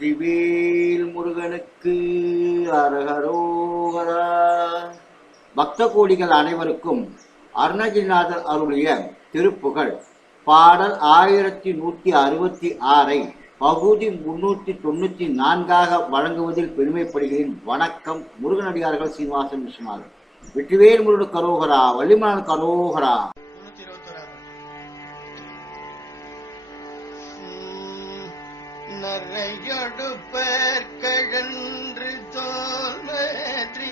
வெற்றிவேல் முருகனுக்கு அரகரோகரா பக்த கோடிகள் அனைவருக்கும் அருணகிரிநாதர் அருளிய திருப்புகழ். பாடல் ஆயிரத்தி நூற்றி அறுபத்தி ஆறை பகுதி முன்னூற்றி தொண்ணூற்றி நான்காக வழங்குவதில் பெருமைப்படுகிறேன். வணக்கம் முருகனடியார்கள் சீனிவாசன் விஸ்வநாதன் வெற்றிவேல் முருகன் கரோகரா வள்ளிமலன் கரோகரா. நரையொடுப்பற்கழன்று தோன்றி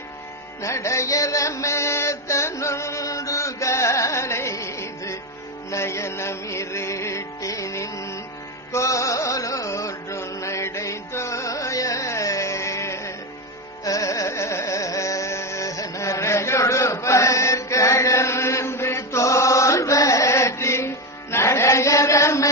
நடையரமேத்தனொன்று காலைது நயனமிருட்டினின் கோலோன்று நடைதோய தோய நரையொடுப்பற்கழன்று தோல்வற்றி நடையரமேத்தனொன்று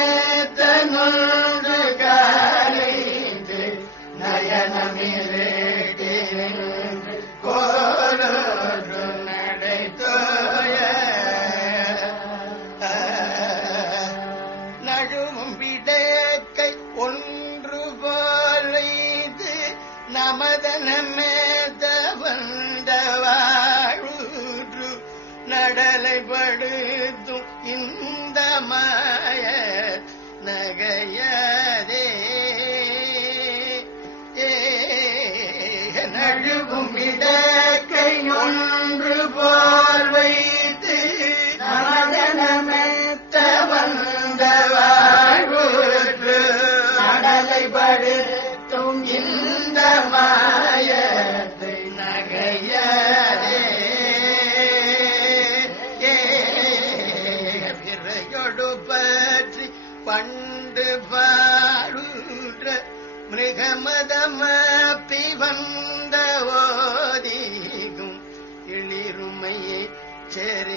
படுத்தும் இந்த மாயத்தை நகையதே. ஏ பிறையொடு பற்றி பண்டு பாடுன்ற மிருகமதம பிவந்த ஓதிகும் இளிருமையை செறிந்த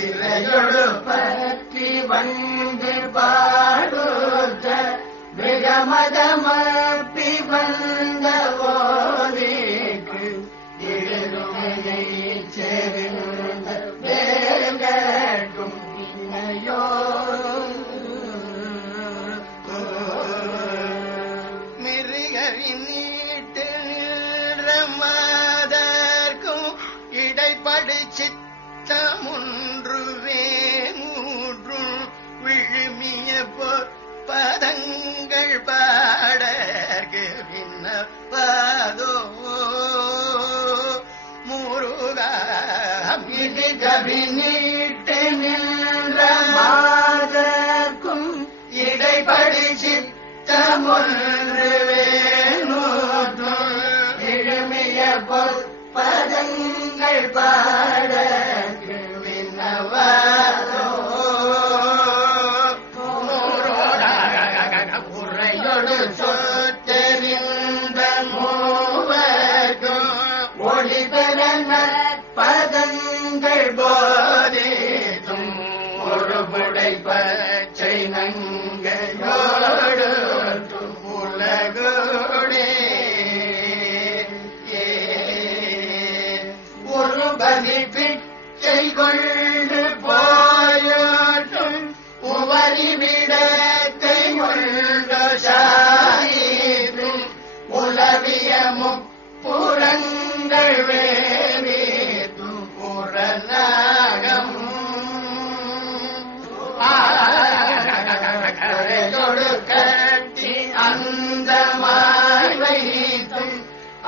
விரையொடு வந்து பாடுத மிகமதமப்பி வந்த ஓதிக்கு இளிருமையை செறிந்த மிருகவின் மிருகவி நீட்டு நின்ற மாதர்க்கும் இடைப்படி சித்தமொன்று போதே தும் ஒரு புடை பச்சை நங்கையோடு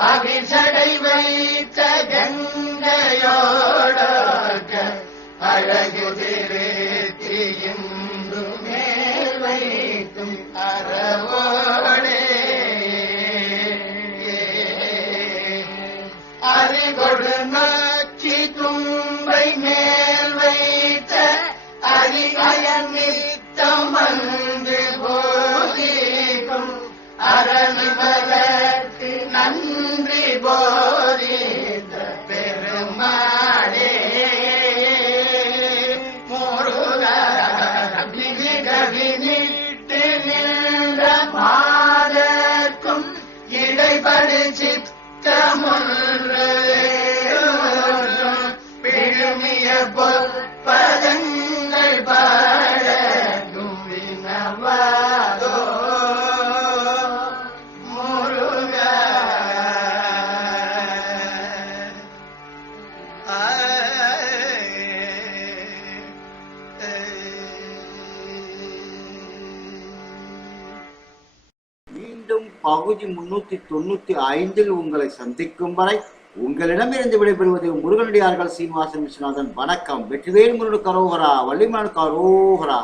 அபிசடை வைத்த கங்கையோட அழகு திருத்தியும் மேல் வைத்தும் அறவோடே அறிகொடு நோக்கி தும்பை மேல் வைத்த அறிகயன் நித்தம் வந்து போதிக்கும். அரணிமலர்க்கு பகுதி முன்னூத்தி தொண்ணூத்தி ஐந்தில் உங்களை சந்திக்கும் வரை உங்களிடமிருந்து விடைபெறுவது முருகனடியார்கள் சீனிவாசன் விஸ்வநாதன். வணக்கம். வெற்றிவேல் முருகன் கரோகரா வள்ளிமலன் கரோகரா.